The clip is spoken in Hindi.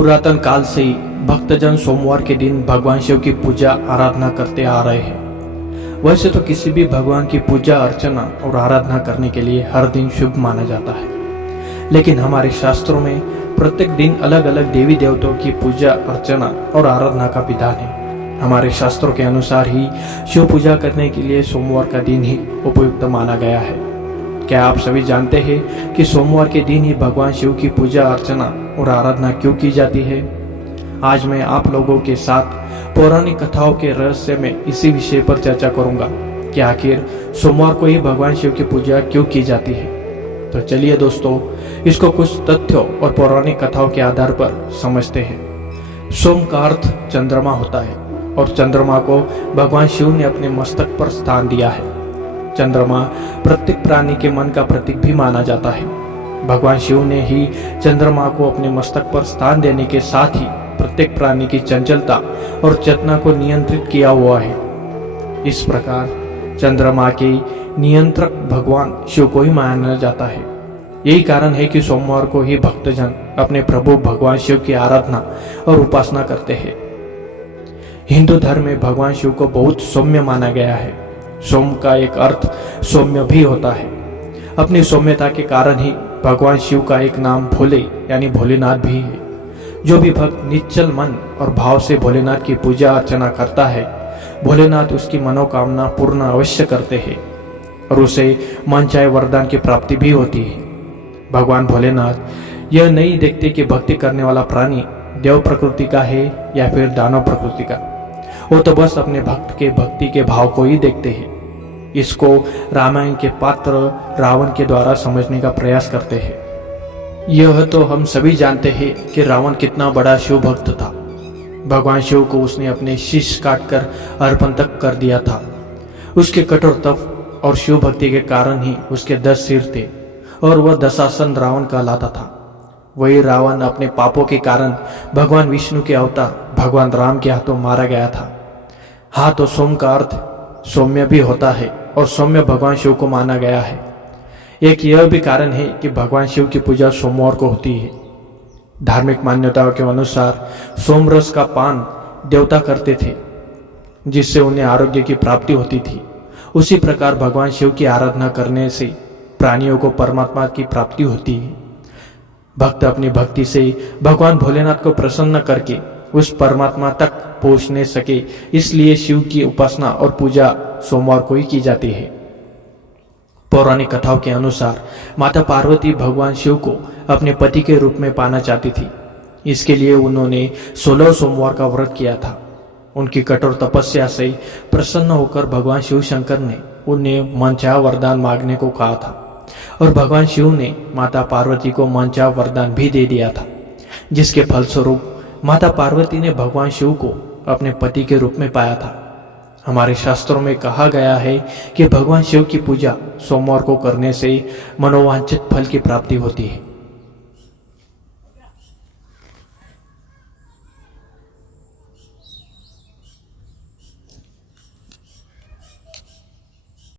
पुरातन काल से ही भक्तजन सोमवार के दिन भगवान शिव की पूजा आराधना करते आ रहे हैं। वैसे तो किसी भी भगवान की पूजा अर्चना और आराधना करने के लिए हर दिन शुभ माना जाता है, लेकिन हमारे शास्त्रों में प्रत्येक दिन अलग अलग देवी देवताओं की पूजा अर्चना और आराधना का विधान है। हमारे शास्त्रों के अनुसार ही शिव पूजा करने के लिए सोमवार का दिन ही उपयुक्त माना गया है। क्या आप सभी जानते हैं कि सोमवार के दिन ही भगवान शिव की पूजा अर्चना और आराधना क्यों की जाती है? आज मैं आप लोगों के साथ पौराणिक कथाओं के रहस्य में इसी विषय पर चर्चा करूंगा कि आखिर सोमवार को ही भगवान शिव की पूजा क्यों की जाती है। तो चलिए दोस्तों, इसको कुछ तथ्यों और पौराणिक कथाओं के आधार पर समझते हैं। सोम का अर्थ चंद्रमा होता है और चंद्रमा को भगवान शिव ने अपने मस्तक पर स्थान दिया है। चंद्रमा प्रत्येक प्राणी के मन का प्रतीक भी माना जाता है। भगवान शिव ने ही चंद्रमा को अपने मस्तक पर स्थान देने के साथ ही प्रत्येक प्राणी की चंचलता और चेतना को नियंत्रित किया हुआ है। इस प्रकार चंद्रमा के नियंत्रक भगवान शिव को ही माना जाता है। यही कारण है कि सोमवार को ही भक्तजन अपने प्रभु भगवान शिव की आराधना और उपासना करते हैं। हिंदू धर्म में भगवान शिव को बहुत सौम्य माना गया है। सोम का एक अर्थ सौम्य भी होता है। अपनी सौम्यता के कारण ही भगवान शिव का एक नाम भोले यानी भोलेनाथ भी है। जो भी भक्त निश्चल मन और भाव से भोलेनाथ की पूजा अर्चना करता है, भोलेनाथ उसकी मनोकामना पूर्ण अवश्य करते हैं और उसे मनचाहे वरदान की प्राप्ति भी होती है। भगवान भोलेनाथ यह नहीं देखते कि भक्ति करने वाला प्राणी देव प्रकृति का है या फिर दानव प्रकृति का। वो तो बस अपने भक्त के भक्ति के भाव को ही देखते हैं। इसको रामायण के पात्र रावण के द्वारा समझने का प्रयास करते हैं। यह तो हम सभी जानते हैं कि रावण कितना बड़ा शिव भक्त था। भगवान शिव को उसने अपने शीश काटकर अर्पण तक कर दिया था। उसके कठोर तप और शिव भक्ति के कारण ही उसके 10 सिर थे और वह दशासन रावण कहलाता था। वही रावण अपने पापों के कारण भगवान विष्णु के अवतार भगवान राम के हाथों मारा गया था। हाँ, तो सोम का अर्थ सौम्य भी होता है और सौम्य भगवान शिव को माना गया है। एक यह भी कारण है कि भगवान शिव की पूजा सोमवार को होती है। धार्मिक मान्यताओं के अनुसार सोमरस का पान देवता करते थे, जिससे उन्हें आरोग्य की प्राप्ति होती थी। उसी प्रकार भगवान शिव की आराधना करने से प्राणियों को परमात्मा की प्राप्ति होती है। भक्त अपनी भक्ति से भगवान भोलेनाथ को प्रसन्न करके उस परमात्मा तक पहुंचने सके, इसलिए शिव की उपासना और पूजा सोमवार को ही की जाती है। पौराणिक कथाओं के अनुसार माता पार्वती भगवान शिव को अपने पति के रूप में पाना चाहती थी। इसके लिए उन्होंने 16 सोमवार का व्रत किया था। उनकी कठोर तपस्या से प्रसन्न होकर भगवान शिव शंकर ने उन्हें मनचाहा वरदान मांगने को कहा था और भगवान शिव ने माता पार्वती को मनचाहा वरदान भी दे दिया था, जिसके फलस्वरूप माता पार्वती ने भगवान शिव को अपने पति के रूप में पाया था। हमारे शास्त्रों में कहा गया है कि भगवान शिव की पूजा सोमवार को करने से मनोवांछित फल की प्राप्ति होती है।